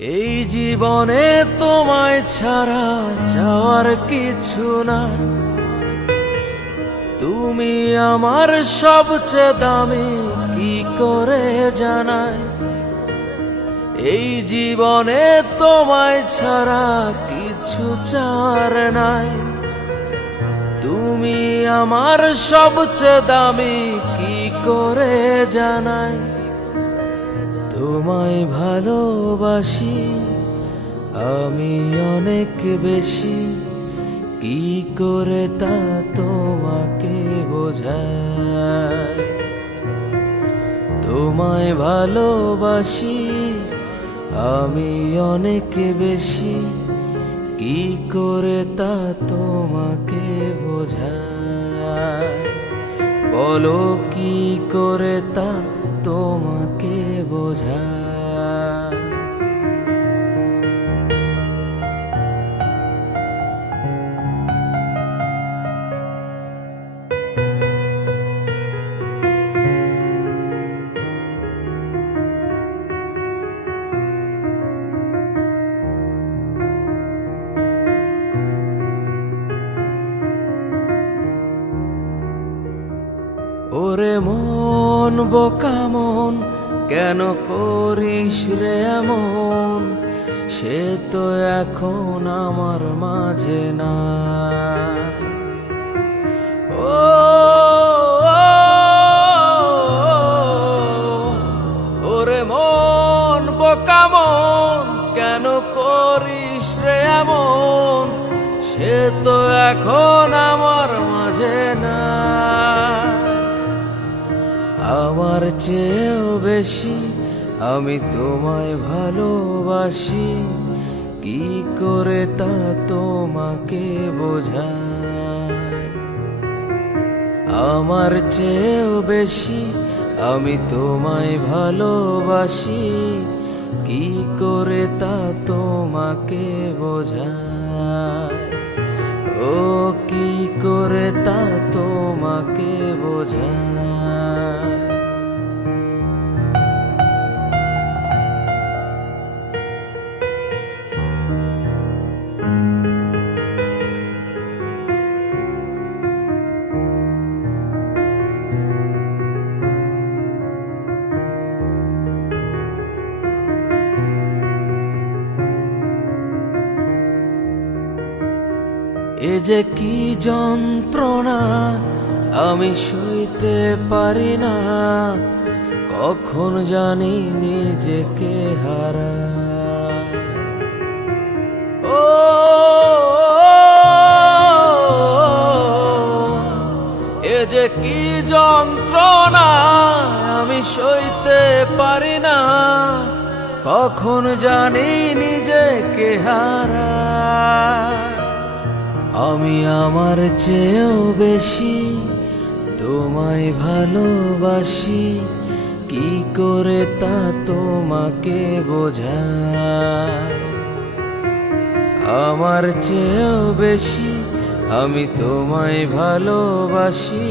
এই জীবনে তোমায় ছাড়া যাওয়ার কিছু নাই। তুমি আমার সবচেয়ে দামি, কি করে জানাই। এই জীবনে তোমায় ছাড়া কিছু চার নাই। তুমি আমার সবচেয়ে দামি, কি করে জানাই। তোমায় ভালোবাসি আমি অনেক বেশি, কি করে তা তোমাকে বোঝাই। তোমায় ভালোবাসি আমি অনেক বেশি, কি করে তা তোমাকে বোঝাই। বলো কি করে তা তোমাকে বোঝাই। ওরে মন বোকা মন, কেন করিস রে এমন। সে তো এখন আমার মাঝে না। ও ওরে মন বোকা মন, কেন করিস রে এমন। সে তো এখন আমার মাঝে না। আমার চেয়েও বেশি আমি তোমায় ভালোবাসি, কি করে তা তোমাকে বোঝাই। আমার চেয়েও বেশি আমি তোমায় ভালোবাসি, কি করে তা তোমাকে বোঝাই। ও কি করে তা তোমাকে বোঝাই। এ যে কি যন্ত্রণা আমি সইতে পারি না। কখন জানি নিজেকে হারাই। ও এ যে কি যন্ত্রণা আমি সইতে পারি না। কখন জানি নিজেকে হারাই। আমি আমার চেয়েও বেশি তোমায় ভালোবাসি, কি করে তা তোমাকে বোঝাই। আমার চেয়েও বেশি আমি তোমায় ভালোবাসি,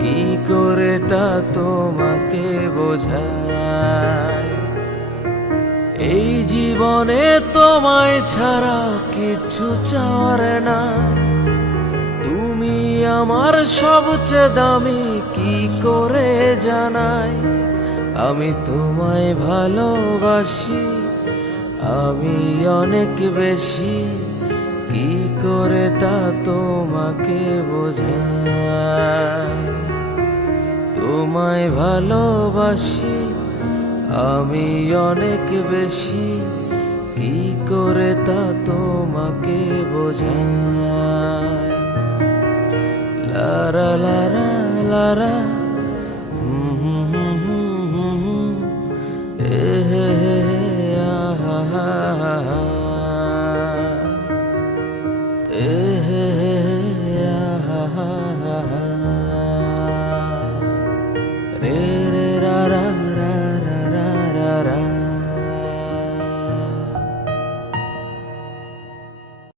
কি করে তা তোমাকে বোঝাই। এই জীবনে তোমায় ছাড়া কিছু চাওয়ার নাই। তুমি আমার সবচেয়ে দামি, কি করে জানাই। আমি তোমায় ভালোবাসি আমি অনেক বেশি, কি করে তা তোমাকে বোঝাই। তোমায় ভালোবাসি আমি অনেক বেশি, কি করে তা তোমাকে বোঝাই। লারা লারা লারা।